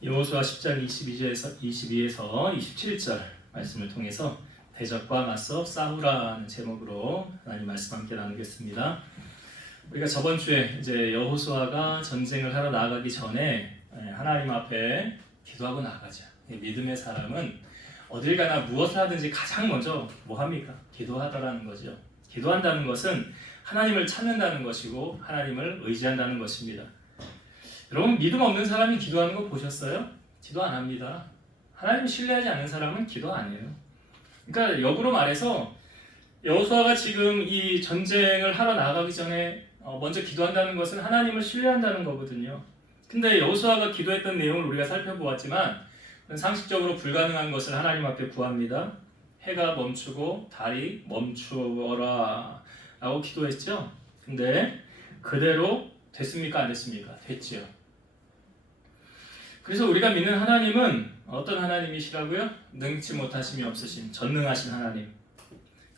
여호수아 10장 22에서 27절 말씀을 통해서 대적과 맞서 싸우라는 제목으로 하나님 말씀 함께 나누겠습니다. 우리가 저번 주에 이제 여호수아가 전쟁을 하러 나가기 전에 하나님 앞에 기도하고 나가자. 믿음의 사람은 어딜 가나 무엇을 하든지 가장 먼저 뭐 합니까? 기도하다라는 거죠. 기도한다는 것은 하나님을 찾는다는 것이고 하나님을 의지한다는 것입니다. 여러분, 믿음 없는 사람이 기도하는 거 보셨어요? 기도 안 합니다. 하나님을 신뢰하지 않는 사람은 기도 안 해요. 그러니까 역으로 말해서 여호수아가 지금 이 전쟁을 하러 나가기 전에 먼저 기도한다는 것은 하나님을 신뢰한다는 거거든요. 근데 여호수아가 기도했던 내용을 우리가 살펴보았지만 상식적으로 불가능한 것을 하나님 앞에 구합니다. 해가 멈추고 달이 멈추어라 라고 기도했죠. 근데 그대로 됐습니까? 안 됐습니까? 됐지요. 그래서 우리가 믿는 하나님은 어떤 하나님이시라고요? 능치 못하심이 없으신 전능하신 하나님.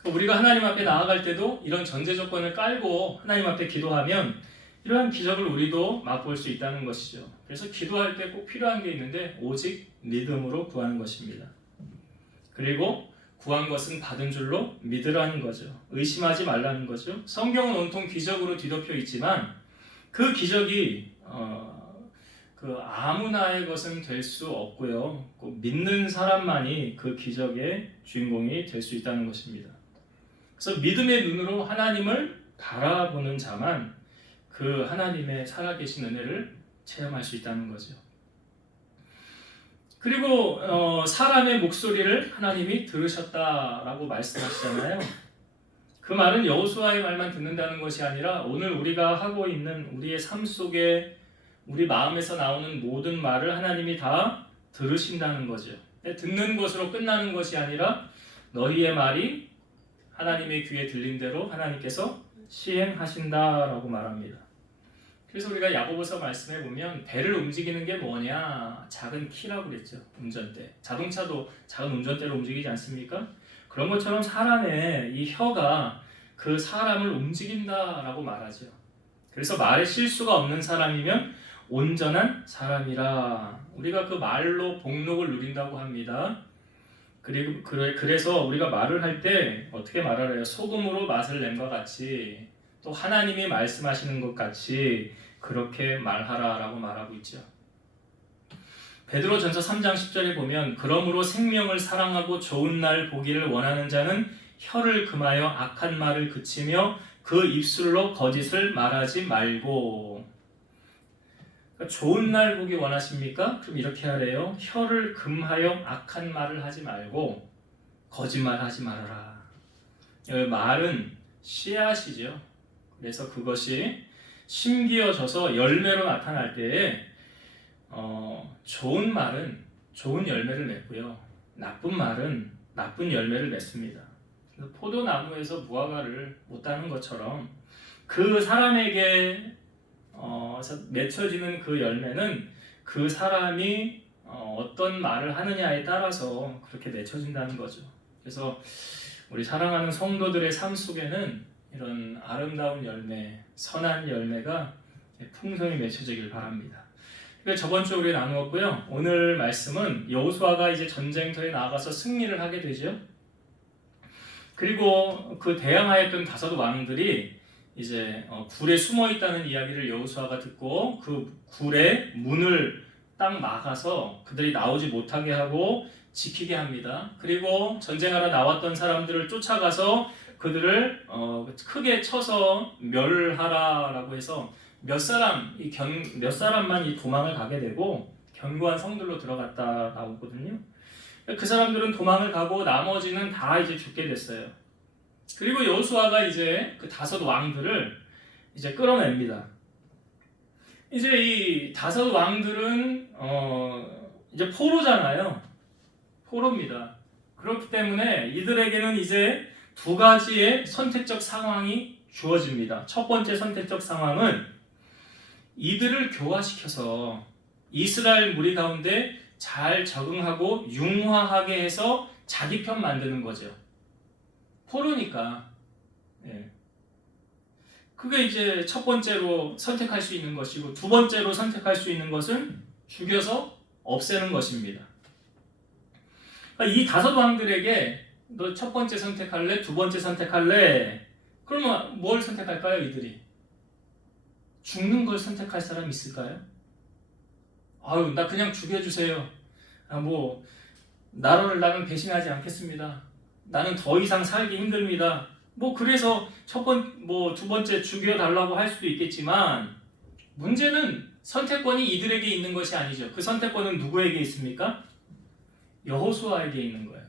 우리가 하나님 앞에 나아갈 때도 이런 전제 조건을 깔고 하나님 앞에 기도하면 이러한 기적을 우리도 맛볼 수 있다는 것이죠. 그래서 기도할 때 꼭 필요한 게 있는데 오직 믿음으로 구하는 것입니다. 그리고 구한 것은 받은 줄로 믿으라는 거죠. 의심하지 말라는 거죠. 성경은 온통 기적으로 뒤덮여 있지만 그 기적이 그 아무나의 것은 될 수 없고요. 꼭 믿는 사람만이 그 기적의 주인공이 될 수 있다는 것입니다. 그래서 믿음의 눈으로 하나님을 바라보는 자만 그 하나님의 살아계신 은혜를 체험할 수 있다는 거죠. 그리고 사람의 목소리를 하나님이 들으셨다라고 말씀하시잖아요. 그 말은 여호수아의 말만 듣는다는 것이 아니라 오늘 우리가 하고 있는 우리의 삶 속에 우리 마음에서 나오는 모든 말을 하나님이 다 들으신다는 거죠. 듣는 것으로 끝나는 것이 아니라 너희의 말이 하나님의 귀에 들린 대로 하나님께서 시행하신다라고 말합니다. 그래서 우리가 야고보서 말씀해 보면 배를 움직이는 게 뭐냐? 작은 키라고 그랬죠. 운전대. 자동차도 작은 운전대로 움직이지 않습니까? 그런 것처럼 사람의 이 혀가 그 사람을 움직인다라고 말하죠. 그래서 말에 실수가 없는 사람이면 온전한 사람이라. 우리가 그 말로 복록을 누린다고 합니다. 그래서 우리가 말을 할 때 어떻게 말을 해요? 소금으로 맛을 낸과 같이 또 하나님이 말씀하시는 것 같이 그렇게 말하라라고 말하고 있죠. 베드로전서 3장 10절에 보면 그러므로 생명을 사랑하고 좋은 날 보기를 원하는 자는 혀를 금하여 악한 말을 그치며 그 입술로 거짓을 말하지 말고. 그러니까 좋은 날 보기 원하십니까? 그럼 이렇게 하래요. 혀를 금하여 악한 말을 하지 말고 거짓말하지 말아라. 여기 말은 씨앗이죠. 그래서 그것이 심기어져서 열매로 나타날 때에 좋은 말은 좋은 열매를 맺고요. 나쁜 말은 나쁜 열매를 맺습니다. 포도나무에서 무화과를 못 따는 것처럼 그 사람에게 맺혀지는 그 열매는 그 사람이 어떤 말을 하느냐에 따라서 그렇게 맺혀진다는 거죠. 그래서 우리 사랑하는 성도들의 삶 속에는 이런 아름다운 열매, 선한 열매가 풍성히 맺혀지길 바랍니다. 그러니까 저번 주에 우리 나누었고요. 오늘 말씀은 여호수아가 이제 전쟁터에 나가서 승리를 하게 되죠. 그리고 그 대항하였던 다섯 왕들이 이제 굴에 숨어 있다는 이야기를 여호수아가 듣고 그 굴의 문을 딱 막아서 그들이 나오지 못하게 하고 지키게 합니다. 그리고 전쟁하러 나왔던 사람들을 쫓아가서 그들을 크게 쳐서 멸하라라고 해서 몇 사람만 이 도망을 가게 되고 견고한 성들로 들어갔다 나오거든요. 그 사람들은 도망을 가고 나머지는 다 이제 죽게 됐어요. 그리고 여호수아가 이제 그 다섯 왕들을 이제 끌어냅니다. 이제 이 다섯 왕들은 이제 포로잖아요. 포로입니다. 그렇기 때문에 이들에게는 이제 두 가지의 선택적 상황이 주어집니다. 첫 번째 선택적 상황은 이들을 교화시켜서 이스라엘 무리 가운데 잘 적응하고 융화하게 해서 자기 편 만드는 거죠. 포로니까. 그게 이제 첫 번째로 선택할 수 있는 것이고 두 번째로 선택할 수 있는 것은 죽여서 없애는 것입니다. 그러니까 이 다섯 왕들에게 너 첫 번째 선택할래? 두 번째 선택할래? 그러면 뭘 선택할까요, 이들이? 죽는 걸 선택할 사람 있을까요? 아유, 나 그냥 죽여주세요. 나는 배신하지 않겠습니다. 나는 더 이상 살기 힘듭니다. 그래서 두 번째 죽여달라고 할 수도 있겠지만, 문제는 선택권이 이들에게 있는 것이 아니죠. 그 선택권은 누구에게 있습니까? 여호수아에게 있는 거예요.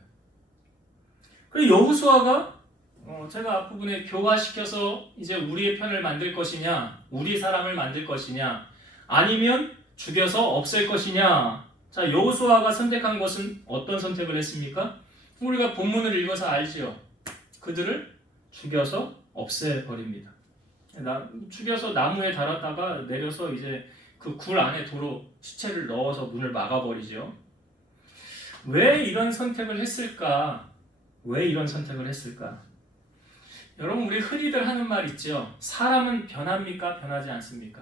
그리고 여호수아가 제가 앞부분에 교화시켜서 이제 우리의 편을 만들 것이냐, 우리 사람을 만들 것이냐, 아니면 죽여서 없앨 것이냐. 자, 여호수아가 선택한 것은 어떤 선택을 했습니까? 우리가 본문을 읽어서 알지요. 그들을 죽여서 없애버립니다. 죽여서 나무에 달았다가 내려서 이제 그 굴 안에 도로 시체를 넣어서 문을 막아버리죠. 왜 이런 선택을 했을까? 왜 이런 선택을 했을까? 여러분, 우리 흔히들 하는 말 있죠. 사람은 변합니까? 변하지 않습니까?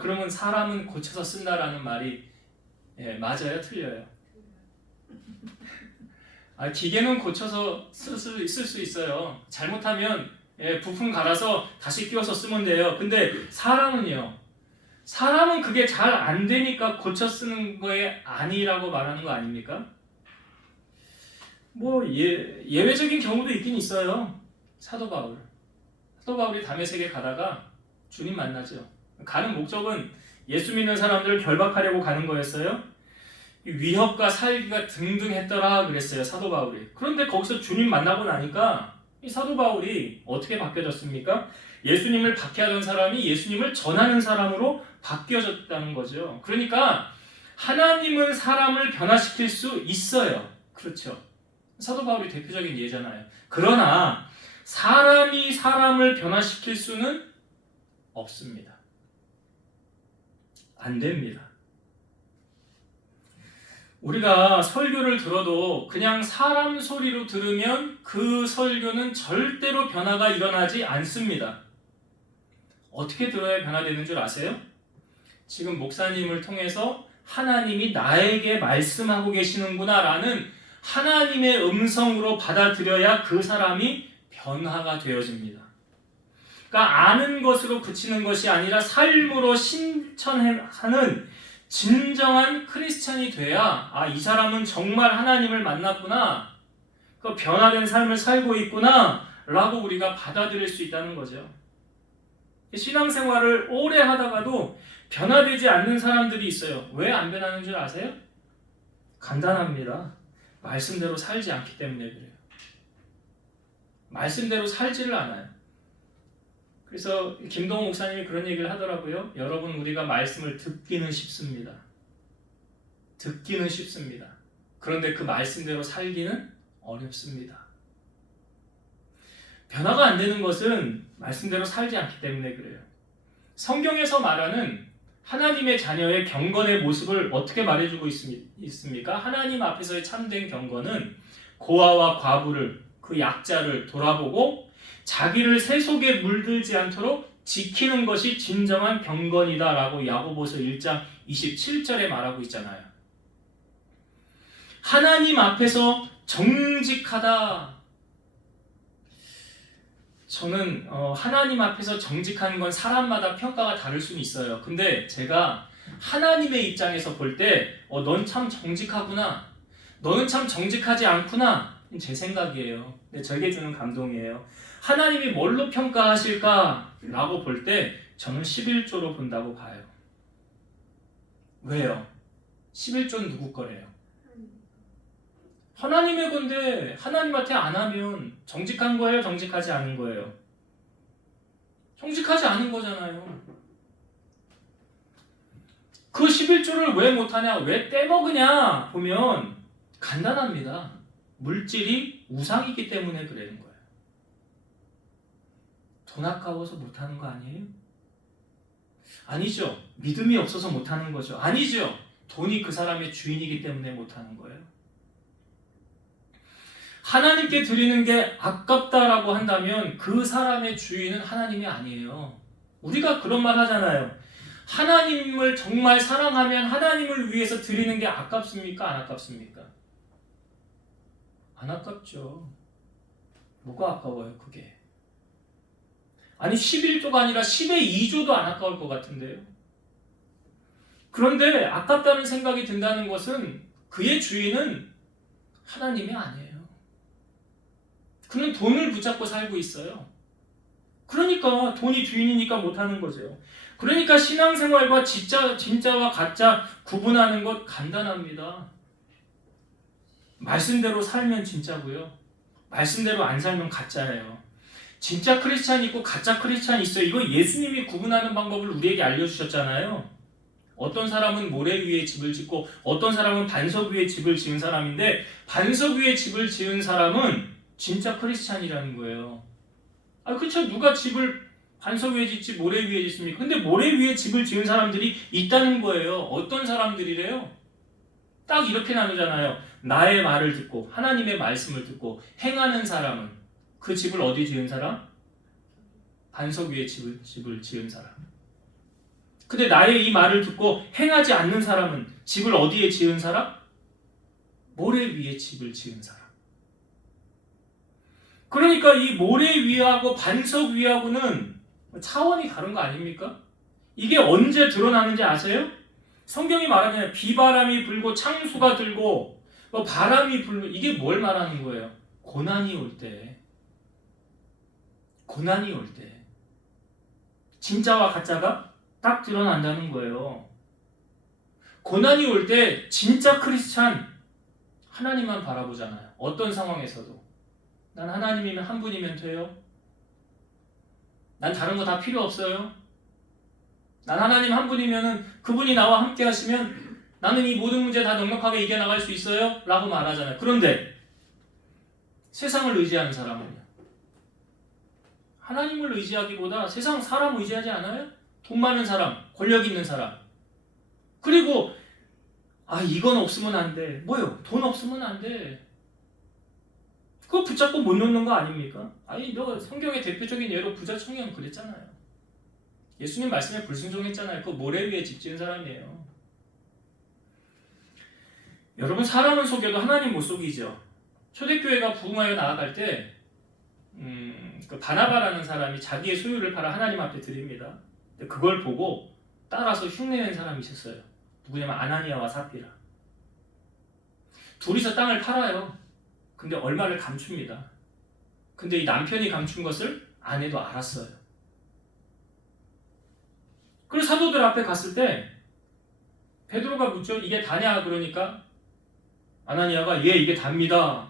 그러면 사람은 고쳐서 쓴다라는 말이 맞아요? 틀려요? 기계는 고쳐서 쓸 수 있어요. 잘못하면 부품 갈아서 다시 끼워서 쓰면 돼요. 근데 사람은요. 사람은 그게 잘 안 되니까 고쳐 쓰는 거에 아니라고 말하는 거 아닙니까? 예외적인 경우도 있긴 있어요. 사도 바울이 다메섹에 가다가 주님 만나죠. 가는 목적은 예수 믿는 사람들을 결박하려고 가는 거였어요. 위협과 살기가 등등했더라 그랬어요, 사도 바울이. 그런데 거기서 주님 만나고 나니까 이 사도 바울이 어떻게 바뀌어졌습니까? 예수님을 박해하던 사람이 예수님을 전하는 사람으로 바뀌어졌다는 거죠. 그러니까 하나님은 사람을 변화시킬 수 있어요. 그렇죠. 사도 바울이 대표적인 예잖아요. 그러나 사람이 사람을 변화시킬 수는 없습니다. 안 됩니다. 우리가 설교를 들어도 그냥 사람 소리로 들으면 그 설교는 절대로 변화가 일어나지 않습니다. 어떻게 들어야 변화되는 줄 아세요? 지금 목사님을 통해서 하나님이 나에게 말씀하고 계시는구나 라는 하나님의 음성으로 받아들여야 그 사람이 변화가 되어집니다. 그러니까 아는 것으로 그치는 것이 아니라 삶으로 실천하는 진정한 크리스찬이 돼야 이 사람은 정말 하나님을 만났구나, 그 변화된 삶을 살고 있구나 라고 우리가 받아들일 수 있다는 거죠. 신앙생활을 오래 하다가도 변화되지 않는 사람들이 있어요. 왜 안 변하는 줄 아세요? 간단합니다. 말씀대로 살지 않기 때문에 그래요. 말씀대로 살지를 않아요. 그래서 김동호 목사님이 그런 얘기를 하더라고요. 여러분, 우리가 말씀을 듣기는 쉽습니다. 듣기는 쉽습니다. 그런데 그 말씀대로 살기는 어렵습니다. 변화가 안 되는 것은 말씀대로 살지 않기 때문에 그래요. 성경에서 말하는 하나님의 자녀의 경건의 모습을 어떻게 말해주고 있습니까? 하나님 앞에서의 참된 경건은 고아와 과부를, 그 약자를 돌아보고 자기를 새 속에 물들지 않도록 지키는 것이 진정한 경건이다 라고 야고보서 1장 27절에 말하고 있잖아요. 하나님 앞에서 정직하다. 저는 하나님 앞에서 정직한 건 사람마다 평가가 다를 수는 있어요. 근데 제가 하나님의 입장에서 볼 때 넌 참 정직하구나, 너는 참 정직하지 않구나, 제 생각이에요. 근데 저에게 주는 감동이에요. 하나님이 뭘로 평가하실까 라고 볼 때 저는 11조로 본다고 봐요. 왜요? 11조는 누구 거래요? 하나님의 건데 하나님한테 안 하면 정직한 거예요? 정직하지 않은 거예요? 정직하지 않은 거잖아요. 그 11조를 왜 못하냐? 왜 떼먹으냐? 보면 간단합니다. 물질이 우상이기 때문에 그러는 거예요. 돈 아까워서 못하는 거 아니에요? 아니죠. 믿음이 없어서 못하는 거죠. 아니죠. 돈이 그 사람의 주인이기 때문에 못하는 거예요. 하나님께 드리는 게 아깝다라고 한다면 그 사람의 주인은 하나님이 아니에요. 우리가 그런 말 하잖아요. 하나님을 정말 사랑하면 하나님을 위해서 드리는 게 아깝습니까? 안 아깝습니까? 안 아깝죠. 뭐가 아까워요, 그게? 아니 11조가 아니라 10의 2조도 안 아까울 것 같은데요. 그런데 아깝다는 생각이 든다는 것은 그의 주인은 하나님이 아니에요. 그는 돈을 붙잡고 살고 있어요. 그러니까 돈이 주인이니까 못하는 거죠. 그러니까 신앙생활과 진짜와 가짜 구분하는 것 간단합니다. 말씀대로 살면 진짜고요. 말씀대로 안 살면 가짜예요. 진짜 크리스찬이 있고 가짜 크리스찬이 있어요. 이거 예수님이 구분하는 방법을 우리에게 알려주셨잖아요. 어떤 사람은 모래 위에 집을 짓고 어떤 사람은 반석 위에 집을 지은 사람인데 반석 위에 집을 지은 사람은 진짜 크리스찬이라는 거예요. 그렇죠. 누가 집을 반석 위에 짓지 모래 위에 짓습니까? 근데 모래 위에 집을 지은 사람들이 있다는 거예요. 어떤 사람들이래요? 딱 이렇게 나누잖아요. 나의 말을 듣고 하나님의 말씀을 듣고 행하는 사람은 그 집을 어디 지은 사람? 반석 위에 집을 지은 사람. 근데 나의 이 말을 듣고 행하지 않는 사람은 집을 어디에 지은 사람? 모래 위에 집을 지은 사람. 그러니까 이 모래 위하고 반석 위하고는 차원이 다른 거 아닙니까? 이게 언제 드러나는지 아세요? 성경이 말하잖아요. 비바람이 불고 창수가 들고 바람이 불고 이게 뭘 말하는 거예요? 고난이 올 때. 고난이 올 때. 진짜와 가짜가 딱 드러난다는 거예요. 고난이 올 때 진짜 크리스찬 하나님만 바라보잖아요. 어떤 상황에서도. 난 하나님이면 한 분이면 돼요. 난 다른 거 다 필요 없어요. 난 하나님 한 분이면 그분이 나와 함께 하시면 나는 이 모든 문제 다 넉넉하게 이겨나갈 수 있어요. 라고 말하잖아요. 그런데 세상을 의지하는 사람은요. 하나님을 의지하기보다 세상 사람 의지하지 않아요? 돈 많은 사람, 권력 있는 사람. 그리고 이건 없으면 안 돼. 뭐요? 돈 없으면 안 돼. 그거 붙잡고 못 놓는 거 아닙니까? 너 성경의 대표적인 예로 부자 청년 그랬잖아요. 예수님 말씀에 불순종했잖아요. 그 모래 위에 집 지은 사람이에요. 여러분 사람은 속여도 하나님 못 속이죠. 초대교회가 부흥하여 나아갈 때 그 바나바라는 사람이 자기의 소유를 팔아 하나님 앞에 드립니다. 그걸 보고 따라서 흉내낸 사람이 있었어요. 누구냐면 아나니아와 삽비라. 둘이서 땅을 팔아요. 근데 얼마를 감춥니다. 근데 이 남편이 감춘 것을 아내도 알았어요. 그래서 사도들 앞에 갔을 때 베드로가 묻죠. 이게 다냐? 그러니까 아나니아가 예, 이게 답니다.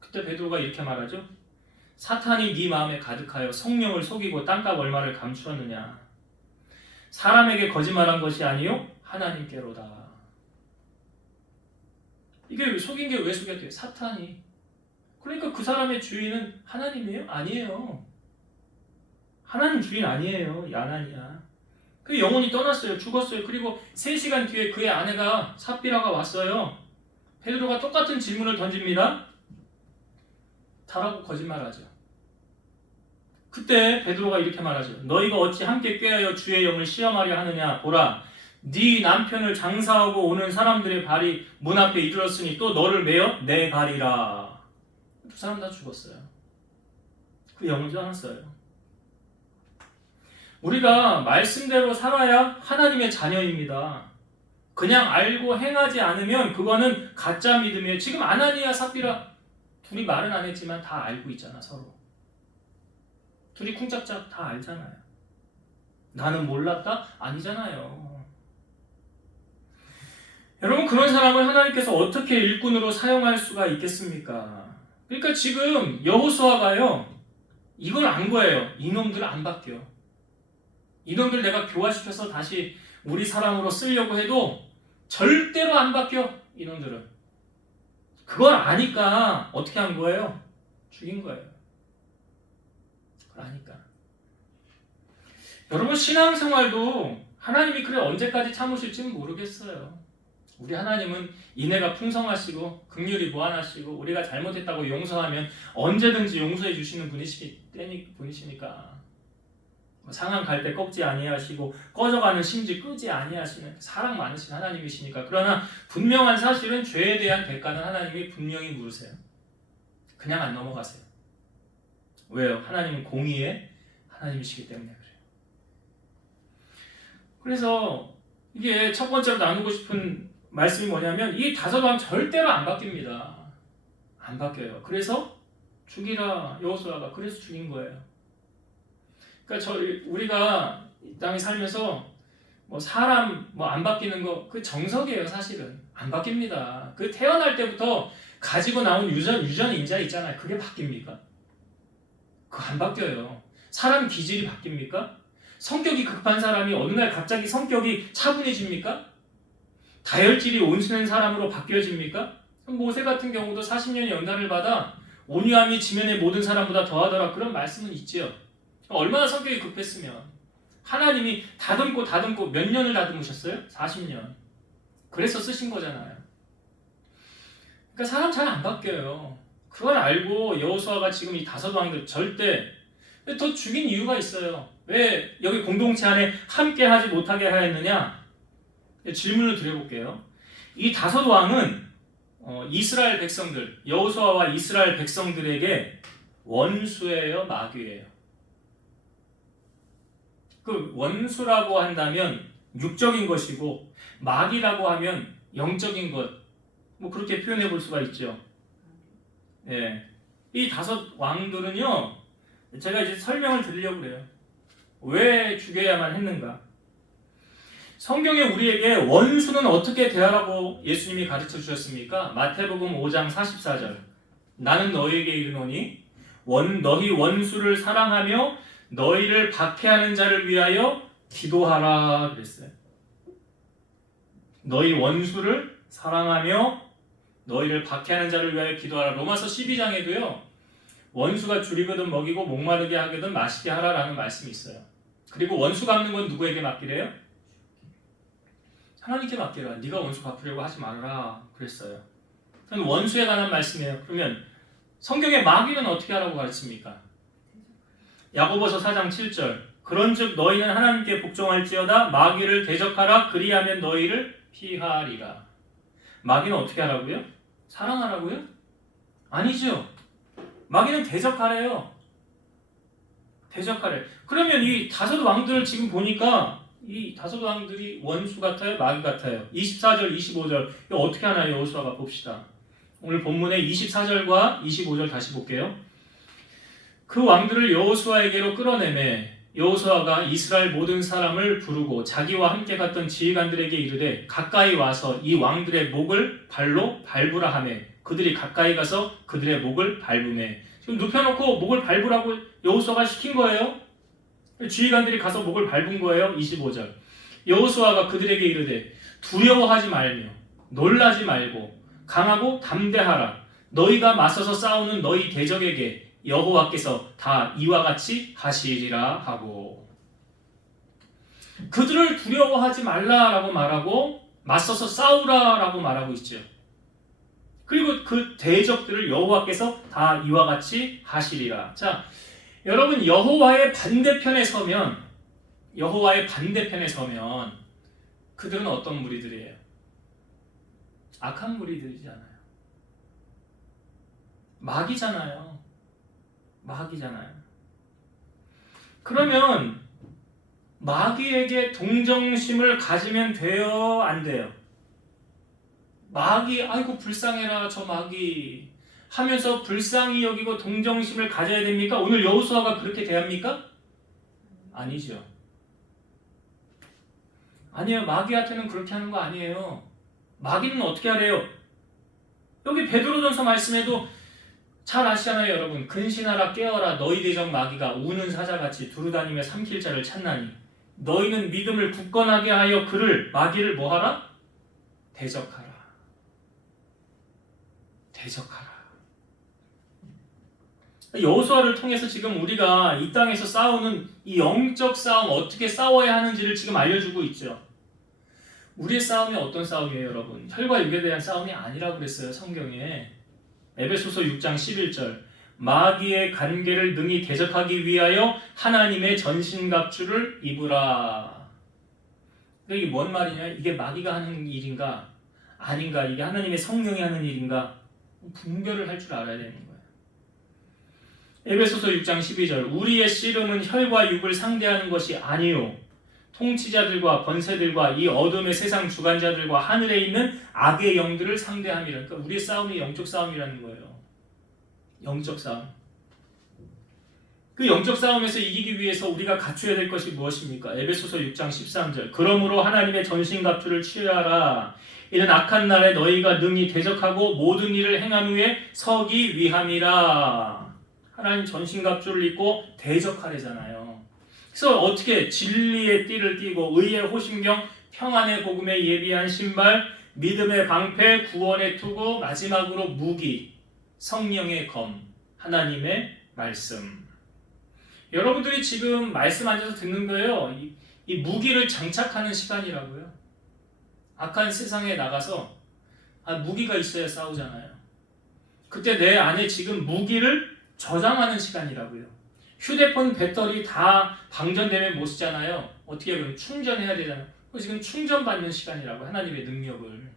그때 베드로가 이렇게 말하죠. 사탄이 네 마음에 가득하여 성령을 속이고 땅값 얼마를 감추었느냐. 사람에게 거짓말한 것이 아니요 하나님께로다. 이게 속인 게 왜 속였대요? 사탄이. 그러니까 그 사람의 주인은 하나님이에요? 아니에요. 하나님 주인 아니에요. 이 아나니아. 그 영혼이 떠났어요. 죽었어요. 그리고 3시간 뒤에 그의 아내가 삽비라가 왔어요. 베드로가 똑같은 질문을 던집니다. 다라고 거짓말하죠. 그때 베드로가 이렇게 말하죠. 너희가 어찌 함께 꾀하여 주의 영을 시험하려 하느냐. 보라, 네 남편을 장사하고 오는 사람들의 발이 문 앞에 이르렀으니 또 너를 메어 내가리라. 두 사람 다 죽었어요. 그 영은 떠났어요. 우리가 말씀대로 살아야 하나님의 자녀입니다. 그냥 알고 행하지 않으면 그거는 가짜 믿음이에요. 지금 아나니아 삽비라 둘이 말은 안 했지만 다 알고 있잖아. 서로 둘이 쿵짝짝 다 알잖아요. 나는 몰랐다? 아니잖아요. 여러분 그런 사람을 하나님께서 어떻게 일꾼으로 사용할 수가 있겠습니까? 그러니까 지금 여호수아가요 이걸 안 거예요. 이놈들 안 바뀌어. 이놈들 내가 교화시켜서 다시 우리 사람으로 쓰려고 해도 절대로 안 바뀌어. 이놈들은. 그걸 아니까 어떻게 한 거예요? 죽인 거예요. 그걸 아니까. 여러분 신앙생활도 하나님이 그래 언제까지 참으실지는 모르겠어요. 우리 하나님은 인애가 풍성하시고 긍휼이 무한하시고 우리가 잘못했다고 용서하면 언제든지 용서해 주시는 분이시니까 상한 갈 때 꺾지 아니하시고 꺼져가는 심지 끄지 아니하시는 사랑 많으신 하나님이시니까. 그러나 분명한 사실은 죄에 대한 대가는 하나님이 분명히 물으세요. 그냥 안 넘어가세요. 왜요? 하나님은 공의의 하나님이시기 때문에 그래요. 그래서 이게 첫 번째로 나누고 싶은 말씀이 뭐냐면 이 다섯 왕 절대로 안 바뀝니다. 안 바뀌어요. 그래서 죽이라 여호수아가 그래서 죽인 거예요. 그러니까 우리가 이 땅에 살면서 뭐 사람 뭐 안 바뀌는 거 그 정석이에요. 사실은 안 바뀝니다. 그 태어날 때부터 가지고 나온 유전 인자 있잖아요. 그게 바뀝니까? 그거 안 바뀌어요. 사람 기질이 바뀝니까? 성격이 급한 사람이 어느 날 갑자기 성격이 차분해집니까? 다혈질이 온순한 사람으로 바뀌어집니까? 모세 같은 경우도 40년의 연단을 받아 온유함이 지면의 모든 사람보다 더하더라 그런 말씀은 있지요. 얼마나 성격이 급했으면 하나님이 다듬고 몇 년을 다듬으셨어요? 40년. 그래서 쓰신 거잖아요. 그러니까 사람 잘 안 바뀌어요. 그걸 알고 여호수아가 지금 이 다섯 왕들 절대 더 죽인 이유가 있어요. 왜 여기 공동체 안에 함께 하지 못하게 하였느냐? 질문을 드려볼게요. 이 다섯 왕은 이스라엘 백성들, 여호수아와 이스라엘 백성들에게 원수예요, 마귀예요? 그 원수라고 한다면 육적인 것이고 마귀라고 하면 영적인 것, 뭐 그렇게 표현해 볼 수가 있죠. 예, 이 다섯 왕들은요, 제가 이제 설명을 드리려고 그래요. 왜 죽여야만 했는가? 성경에 우리에게 원수는 어떻게 대하라고 예수님이 가르쳐 주셨습니까? 마태복음 5장 44절. 나는 너희에게 이르노니 너희 원수를 사랑하며 너희를 박해하는 자를 위하여 기도하라 그랬어요. 너희 원수를 사랑하며 너희를 박해하는 자를 위하여 기도하라. 로마서 12장에도요. 원수가 줄이거든 먹이고 목마르게 하거든 마시게 하라라는 말씀이 있어요. 그리고 원수 갚는 건 누구에게 맡기래요? 하나님께 맡기라. 네가 원수 갚으려고 하지 말아라 그랬어요. 그건 원수에 관한 말씀이에요. 그러면 성경의 마귀는 어떻게 하라고 가르칩니까? 야고보서 4장 7절. 그런즉 너희는 하나님께 복종할지어다 마귀를 대적하라 그리하면 너희를 피하리라. 마귀는 어떻게 하라고요? 사랑하라고요? 아니죠. 마귀는 대적하래요. 대적하래. 그러면 이 다섯 왕들을 지금 보니까 이 다섯 왕들이 원수 같아요? 마귀 같아요? 24절, 25절 이거 어떻게 하나요? 여호수아가 봅시다. 오늘 본문의 24절과 25절 다시 볼게요. 그 왕들을 여호수아에게로 끌어내매 여호수아가 이스라엘 모든 사람을 부르고 자기와 함께 갔던 지휘관들에게 이르되 가까이 와서 이 왕들의 목을 발로 밟으라 하매 그들이 가까이 가서 그들의 목을 밟으매. 지금 눕혀놓고 목을 밟으라고 여호수아가 시킨 거예요. 지휘관들이 가서 목을 밟은 거예요. 25절. 여호수아가 그들에게 이르되 두려워하지 말며 놀라지 말고 강하고 담대하라. 너희가 맞서서 싸우는 너희 대적에게 여호와께서 다 이와 같이 하시리라 하고. 그들을 두려워하지 말라라고 말하고 맞서서 싸우라라고 말하고 있죠. 그리고 그 대적들을 여호와께서 다 이와 같이 하시리라. 자, 여러분 여호와의 반대편에 서면 그들은 어떤 무리들이에요? 악한 무리들이잖아요. 마귀잖아요. 그러면 마귀에게 동정심을 가지면 돼요? 안 돼요? 마귀 아이고 불쌍해라 저 마귀 하면서 불쌍히 여기고 동정심을 가져야 됩니까? 오늘 여호수아가 그렇게 대합니까? 아니죠. 아니에요. 마귀한테는 그렇게 하는 거 아니에요. 마귀는 어떻게 하래요? 여기 베드로전서 말씀에도 잘 아시잖아요, 여러분. 근신하라 깨어라 너희 대적 마귀가 우는 사자같이 두루다니며 삼킬 자를 찾나니 너희는 믿음을 굳건하게 하여 그를 마귀를 뭐하라? 대적하라. 여호수아를 통해서 지금 우리가 이 땅에서 싸우는 이 영적 싸움 어떻게 싸워야 하는지를 지금 알려주고 있죠. 우리의 싸움이 어떤 싸움이에요, 여러분? 혈과 육에 대한 싸움이 아니라고 그랬어요, 성경에. 에베소서 6장 11절. 마귀의 관계를 능히 대적하기 위하여 하나님의 전신갑주를 입으라. 이게 뭔 말이냐? 이게 마귀가 하는 일인가? 아닌가? 이게 하나님의 성령이 하는 일인가? 분별을 할 줄 알아야 되는 거예요. 에베소서 6장 12절 우리의 씨름은 혈과 육을 상대하는 것이 아니요 통치자들과 권세들과 이 어둠의 세상 주관자들과 하늘에 있는 악의 영들을 상대함이라. 그러니까 우리의 싸움이 영적 싸움이라는 거예요. 영적 싸움. 그 영적 싸움에서 이기기 위해서 우리가 갖춰야 될 것이 무엇입니까? 에베소서 6장 13절 그러므로 하나님의 전신갑주를 취하라. 이는 악한 날에 너희가 능히 대적하고 모든 일을 행한 후에 서기 위함이라. 하나님 전신갑주를 입고 대적하래잖아요. 그래서 어떻게 진리의 띠를 띠고 의의 호심경, 평안의 복음에 예비한 신발, 믿음의 방패, 구원의 투구, 마지막으로 무기, 성령의 검, 하나님의 말씀. 여러분들이 지금 말씀 앉아서 듣는 거예요. 이 무기를 장착하는 시간이라고요. 악한 세상에 나가서 무기가 있어야 싸우잖아요. 그때 내 안에 지금 무기를 저장하는 시간이라고요. 휴대폰 배터리 다 방전되면 못 쓰잖아요. 어떻게 그럼 충전해야 되잖아요. 지금 충전받는 시간이라고 하나님의 능력을.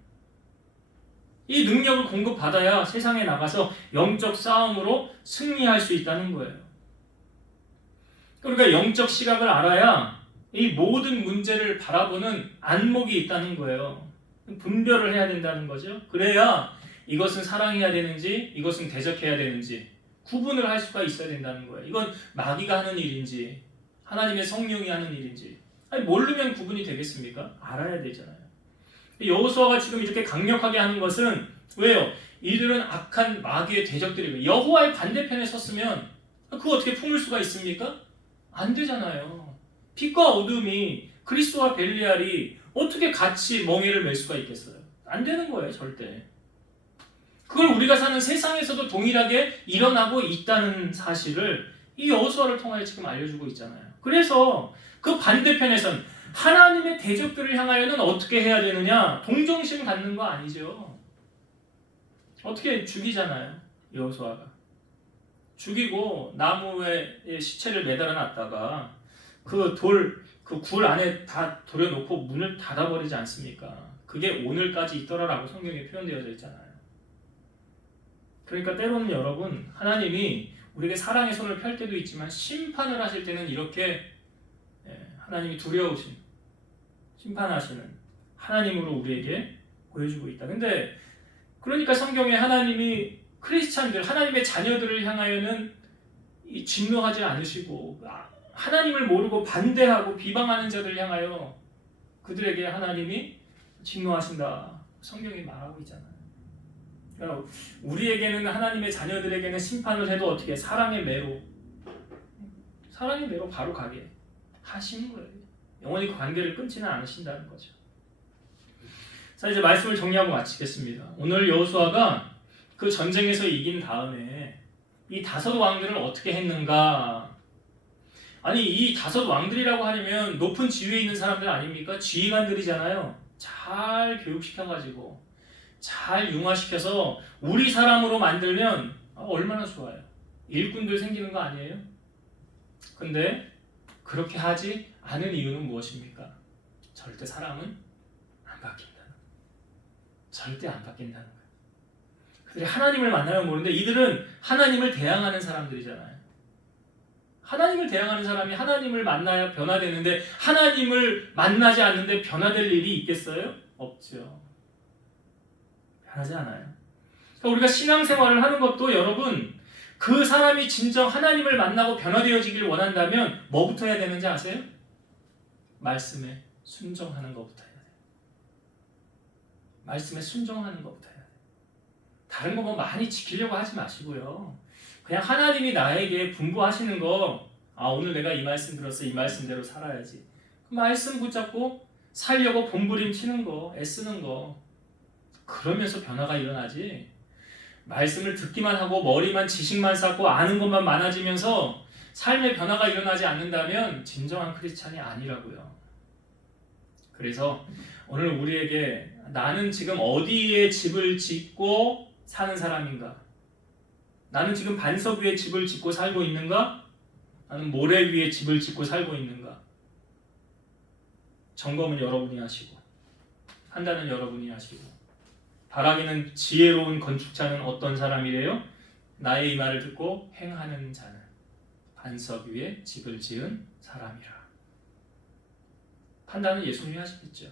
이 능력을 공급받아야 세상에 나가서 영적 싸움으로 승리할 수 있다는 거예요. 그러니까 영적 시각을 알아야 이 모든 문제를 바라보는 안목이 있다는 거예요. 분별을 해야 된다는 거죠. 그래야 이것은 사랑해야 되는지 이것은 대적해야 되는지 구분을 할 수가 있어야 된다는 거예요. 이건 마귀가 하는 일인지 하나님의 성령이 하는 일인지 모르면 구분이 되겠습니까? 알아야 되잖아요. 여호수아가 지금 이렇게 강력하게 하는 것은 왜요? 이들은 악한 마귀의 대적들이고 여호와의 반대편에 섰으면 그거 어떻게 품을 수가 있습니까? 안 되잖아요. 빛과 어둠이 그리스도와 벨리알이 어떻게 같이 멍에를 맬 수가 있겠어요? 안 되는 거예요, 절대. 그걸 우리가 사는 세상에서도 동일하게 일어나고 있다는 사실을 이 여호수아를 통하여 지금 알려주고 있잖아요. 그래서 그 반대편에선 하나님의 대적들을 향하여는 어떻게 해야 되느냐? 동정심 갖는 거 아니죠. 어떻게 죽이잖아요, 여호수아가. 죽이고 나무에 시체를 매달아 놨다가 그 굴 안에 다 돌여놓고 문을 닫아버리지 않습니까? 그게 오늘까지 있더라라고 성경에 표현되어져 있잖아요. 그러니까 때로는 여러분 하나님이 우리에게 사랑의 손을 펼 때도 있지만 심판을 하실 때는 이렇게 하나님이 두려우신 심판하시는 하나님으로 우리에게 보여주고 있다. 근데 그러니까 성경에 하나님이 크리스찬들 하나님의 자녀들을 향하여는 진노하지 않으시고 하나님을 모르고 반대하고 비방하는 자들을 향하여 그들에게 하나님이 진노하신다. 성경이 말하고 있잖아요. 우리에게는 하나님의 자녀들에게는 심판을 해도 어떻게 사랑의 매로 바로 가게 하시는 거예요. 영원히 그 관계를 끊지는 않으신다는 거죠. 자, 이제 말씀을 정리하고 마치겠습니다. 오늘 여호수아가 그 전쟁에서 이긴 다음에 이 다섯 왕들을 어떻게 했는가? 아니 이 다섯 왕들이라고 하려면 높은 지위에 있는 사람들 아닙니까? 지휘관들이잖아요. 잘 교육시켜가지고 잘 융화시켜서 우리 사람으로 만들면 얼마나 좋아요. 일꾼들 생기는 거 아니에요? 근데 그렇게 하지 않은 이유는 무엇입니까? 절대 사람은 안 바뀐다는 거예요. 절대 안 바뀐다는 거예요. 그들이 하나님을 만나면 모르는데 이들은 하나님을 대항하는 사람들이잖아요. 하나님을 대항하는 사람이 하나님을 만나야 변화되는데 하나님을 만나지 않는데 변화될 일이 있겠어요? 없죠. 변하지 않아요. 그러니까 우리가 신앙생활을 하는 것도 여러분 그 사람이 진정 하나님을 만나고 변화되어지길 원한다면 뭐부터 해야 되는지 아세요? 말씀에 순종하는 것부터 해야 돼요. 말씀에 순종하는 것부터 해야 돼요. 다른 거 뭐 많이 지키려고 하지 마시고요. 그냥 하나님이 나에게 분부하시는 거 오늘 내가 이 말씀 들었어. 이 말씀대로 살아야지. 그 말씀 붙잡고 살려고 몸부림치는 거, 애쓰는 거 그러면서 변화가 일어나지 말씀을 듣기만 하고 머리만 지식만 쌓고 아는 것만 많아지면서 삶의 변화가 일어나지 않는다면 진정한 크리스찬이 아니라고요. 그래서 오늘 우리에게 나는 지금 어디에 집을 짓고 사는 사람인가? 나는 지금 반석 위에 집을 짓고 살고 있는가? 나는 모래 위에 집을 짓고 살고 있는가? 점검은 여러분이 하시고 판단은 여러분이 하시고 바라기는 지혜로운 건축자는 어떤 사람이래요? 나의 이 말을 듣고 행하는 자는 반석 위에 집을 지은 사람이라. 판단은 예수님이 하시겠죠.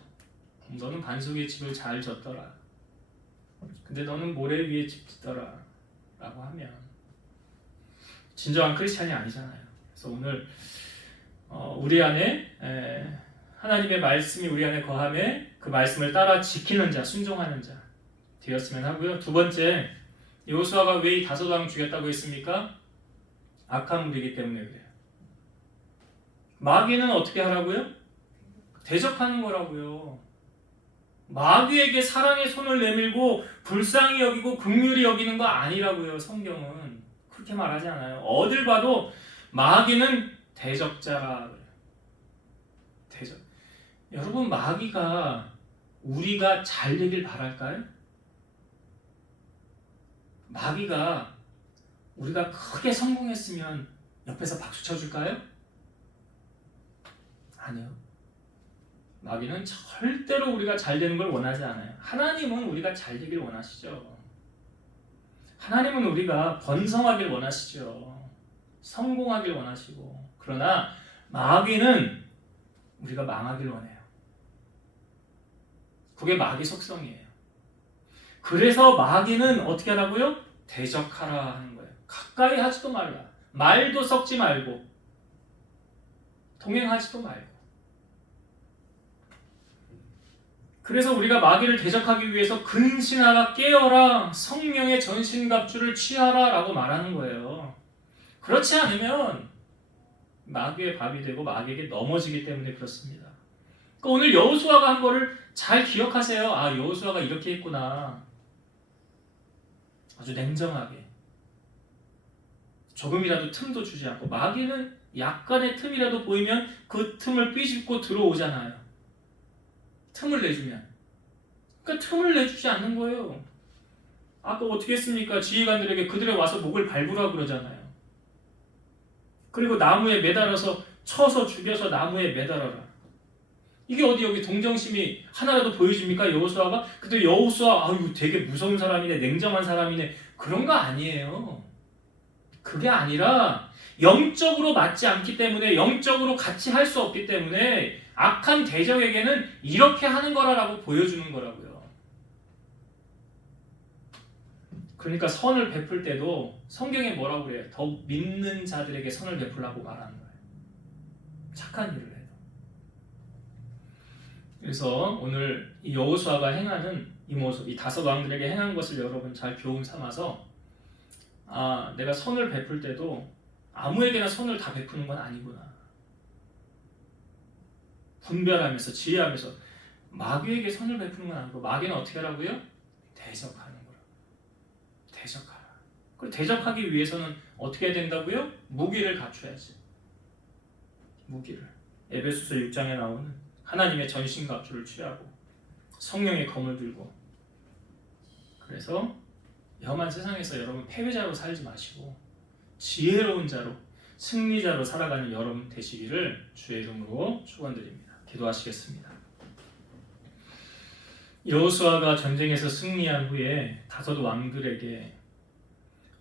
너는 반석 위에 집을 잘 졌더라. 근데 너는 모래 위에 집 짓더라 라고 하면 진정한 크리스찬이 아니잖아요. 그래서 오늘 우리 안에 하나님의 말씀이 우리 안에 거함에 그 말씀을 따라 지키는 자, 순종하는 자 되었으면 하고요. 두 번째, 여호수아가 왜 이 다섯 왕 죽였다고 했습니까? 악한 무리이기 때문에 그래요. 마귀는 어떻게 하라고요? 대적하는 거라고요. 마귀에게 사랑의 손을 내밀고 불쌍히 여기고 긍휼히 여기는 거 아니라고요. 성경은 그렇게 말하지 않아요. 어딜 봐도 마귀는 대적자라. 대적. 여러분, 마귀가 우리가 잘 되길 바랄까요? 마귀가 우리가 크게 성공했으면 옆에서 박수 쳐줄까요? 아니요. 마귀는 절대로 우리가 잘 되는 걸 원하지 않아요. 하나님은 우리가 잘 되길 원하시죠. 하나님은 우리가 번성하길 원하시죠. 성공하길 원하시고. 그러나 마귀는 우리가 망하길 원해요. 그게 마귀 속성이에요. 그래서 마귀는 어떻게 하라고요? 대적하라 하는 거예요. 가까이 하지도 말라. 말도 섞지 말고 동행하지도 말고. 그래서 우리가 마귀를 대적하기 위해서 근신하라, 깨어라, 성령의 전신갑주를 취하라 라고 말하는 거예요. 그렇지 않으면 마귀의 밥이 되고 마귀에게 넘어지기 때문에 그렇습니다. 그러니까 오늘 여호수아가 한 거를 잘 기억하세요. 아, 여호수아가 이렇게 했구나. 아주 냉정하게 조금이라도 틈도 주지 않고. 마귀는 약간의 틈이라도 보이면 그 틈을 삐집고 들어오잖아요. 틈을 내주면. 그러니까 틈을 내주지 않는 거예요. 아까 어떻게 했습니까? 지휘관들에게 그들의 와서 목을 밟으라 그러잖아요. 그리고 나무에 매달아서 쳐서 죽여서 나무에 매달아라. 이게 어디 여기 동정심이 하나라도 보여집니까? 여호수아가? 근데 여호수아 아유 되게 무서운 사람이네, 냉정한 사람이네, 그런 거 아니에요. 그게 아니라 영적으로 맞지 않기 때문에, 영적으로 같이 할 수 없기 때문에 악한 대적에게는 이렇게 하는 거라고 보여주는 거라고요. 그러니까 선을 베풀 때도 성경에 뭐라고 그래요? 더 믿는 자들에게 선을 베풀라고 말하는 거예요. 착한 일을 해도. 그래서 오늘 이 여호수아가 행하는 이 모습, 이 다섯 왕들에게 행한 것을 여러분 잘 교훈 삼아서, 아, 내가 선을 베풀 때도 아무에게나 선을 다 베푸는 건 아니구나. 분별하면서 지혜하면서 마귀에게 선을 베푸는 건 아니고, 마귀는 어떻게 하라고요? 대적하는 거라고. 대적하라. 그리고 대적하기 위해서는 어떻게 해야 된다고요? 무기를 갖춰야지. 무기를. 에베소서 6장에 나오는 하나님의 전신갑주를 취하고 성령의 검을 들고. 그래서 험한 세상에서 여러분 패배자로 살지 마시고 지혜로운 자로, 승리자로 살아가는 여러분 되시기를 주의 이름으로 축원드립니다. 기도하시겠습니다. 여호수아가 전쟁에서 승리한 후에 다섯 왕들에게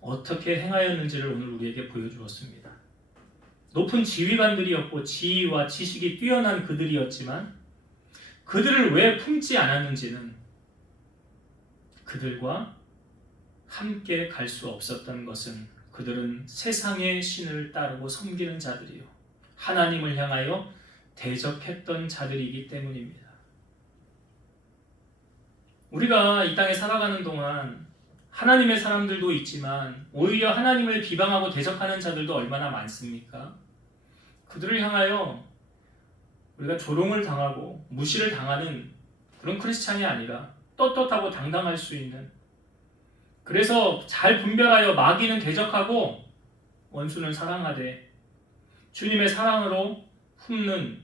어떻게 행하였는지를 오늘 우리에게 보여주었습니다. 높은 지휘관들이었고 지위와 지식이 뛰어난 그들이었지만 그들을 왜 품지 않았는지는 그들과 함께 갈 수 없었던 것은 그들은 세상의 신을 따르고 섬기는 자들이요 하나님을 향하여 대적했던 자들이기 때문입니다. 우리가 이 땅에 살아가는 동안 하나님의 사람들도 있지만 오히려 하나님을 비방하고 대적하는 자들도 얼마나 많습니까? 그들을 향하여 우리가 조롱을 당하고 무시를 당하는 그런 크리스찬이 아니라 떳떳하고 당당할 수 있는, 그래서 잘 분별하여 마귀는 대적하고 원수는 사랑하되 주님의 사랑으로 품는,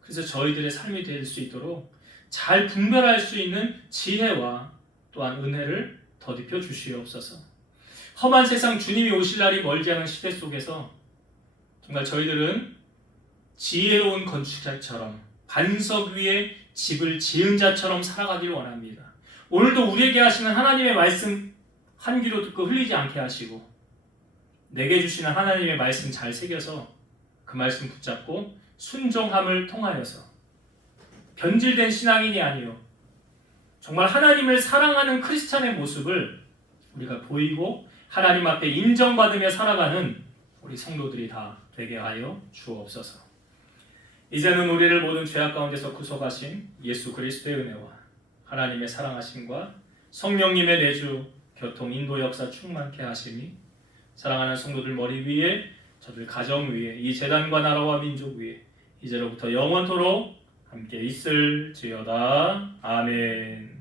그래서 저희들의 삶이 될 수 있도록 잘 분별할 수 있는 지혜와 또한 은혜를 더디켜 주시옵소서. 험한 세상 주님이 오실 날이 멀지 않은 시대 속에서 정말 저희들은 지혜로운 건축자처럼 반석 위에 집을 지은 자처럼 살아가길 원합니다. 오늘도 우리에게 하시는 하나님의 말씀 한 귀로 듣고 흘리지 않게 하시고 내게 주시는 하나님의 말씀 잘 새겨서 그 말씀 붙잡고 순종함을 통하여서 변질된 신앙인이 아니요 정말 하나님을 사랑하는 크리스찬의 모습을 우리가 보이고 하나님 앞에 인정받으며 살아가는 우리 성도들이 다 되게 하여 주옵소서. 이제는 우리를 모든 죄악 가운데서 구속하신 예수 그리스도의 은혜와 하나님의 사랑하심과 성령님의 내주 교통 인도 역사 충만케 하심이 사랑하는 성도들 머리 위에 저들 가정 위에 이 제단과 나라와 민족 위에 이제로부터 영원토록 함께 있을지어다. 아멘.